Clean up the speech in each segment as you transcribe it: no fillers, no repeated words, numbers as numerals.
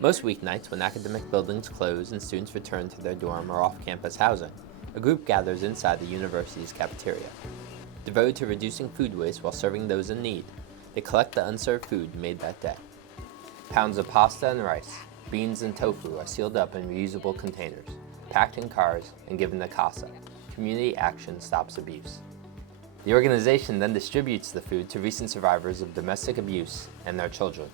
Most weeknights, when academic buildings close and students return to their dorm or off-campus housing, a group gathers inside the university's cafeteria. Devoted to reducing food waste while serving those in need, they collect the unserved food made that day. Pounds of pasta and rice, beans and tofu are sealed up in reusable containers, packed in cars, and given to CASA, Community Action Stops Abuse. The organization then distributes the food to recent survivors of domestic abuse and their children.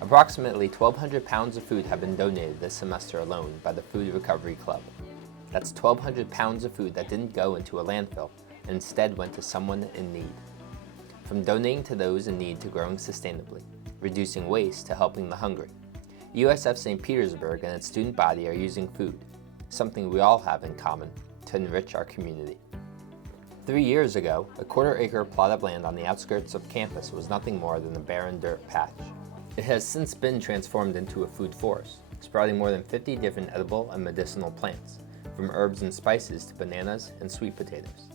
Approximately 1,200 pounds of food have been donated this semester alone by the Food Recovery Club. That's 1,200 pounds of food that didn't go into a landfill and instead went to someone in need. From donating to those in need to growing sustainably, reducing waste to helping the hungry, USF St. Petersburg and its student body are using food, something we all have in common, to enrich our community. 3 years ago, a quarter-acre plot of land on the outskirts of campus was nothing more than a barren dirt patch. It has since been transformed into a food forest, sprouting more than 50 different edible and medicinal plants, from herbs and spices to bananas and sweet potatoes.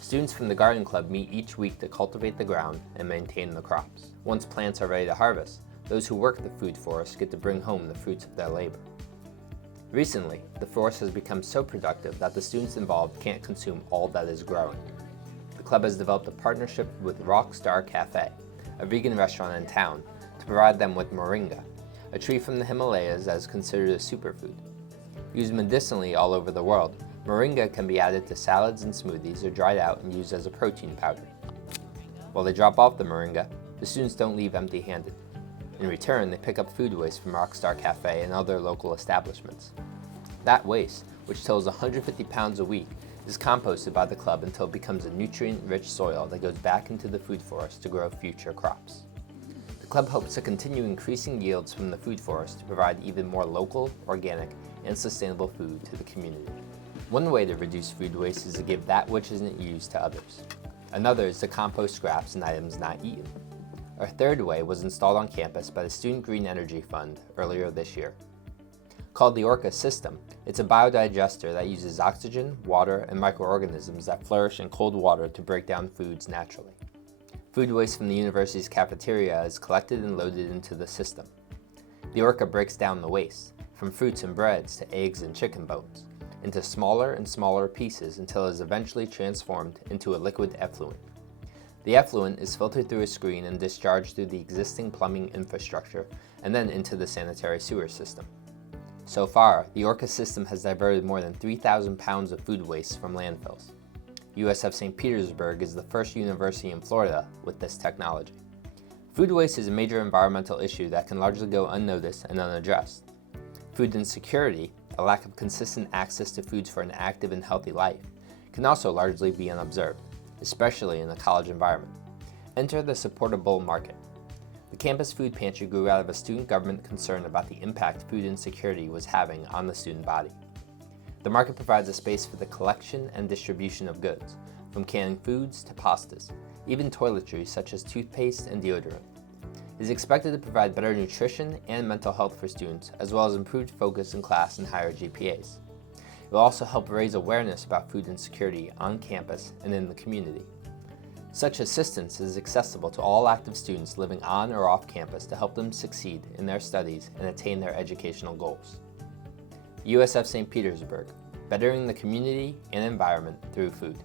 Students from the garden club meet each week to cultivate the ground and maintain the crops. Once plants are ready to harvest, those who work the food forest get to bring home the fruits of their labor. Recently, the forest has become so productive that the students involved can't consume all that is growing. The club has developed a partnership with Rockstar Cafe, a vegan restaurant in town, to provide them with moringa, a tree from the Himalayas that is considered a superfood. Used medicinally all over the world, moringa can be added to salads and smoothies or dried out and used as a protein powder. While they drop off the moringa, the students don't leave empty-handed. In return, they pick up food waste from Rockstar Cafe and other local establishments. That waste, which totals 150 pounds a week, is composted by the club until it becomes a nutrient-rich soil that goes back into the food forest to grow future crops. The club hopes to continue increasing yields from the food forest to provide even more local, organic, and sustainable food to the community. One way to reduce food waste is to give that which isn't used to others. Another is to compost scraps and items not eaten. Our third way was installed on campus by the Student Green Energy Fund earlier this year. Called the Orcas System, it's a biodigester that uses oxygen, water, and microorganisms that flourish in cold water to break down foods naturally. Food waste from the university's cafeteria is collected and loaded into the system. The Orca breaks down the waste, from fruits and breads to eggs and chicken bones, into smaller and smaller pieces until it is eventually transformed into a liquid effluent. The effluent is filtered through a screen and discharged through the existing plumbing infrastructure and then into the sanitary sewer system. So far, the Orcas System has diverted more than 3,000 pounds of food waste from landfills. USF St. Petersburg is the first university in Florida with this technology. Food waste is a major environmental issue that can largely go unnoticed and unaddressed. Food insecurity, a lack of consistent access to foods for an active and healthy life, can also largely be unobserved, especially in a college environment. Enter the Supportable Market. The campus food pantry grew out of a student government concern about the impact food insecurity was having on the student body. The market provides a space for the collection and distribution of goods, from canned foods to pastas, even toiletries such as toothpaste and deodorant. It is expected to provide better nutrition and mental health for students, as well as improved focus in class and higher GPAs. It will also help raise awareness about food insecurity on campus and in the community. Such assistance is accessible to all active students living on or off campus to help them succeed in their studies and attain their educational goals. USF St. Petersburg, bettering the community and environment through food.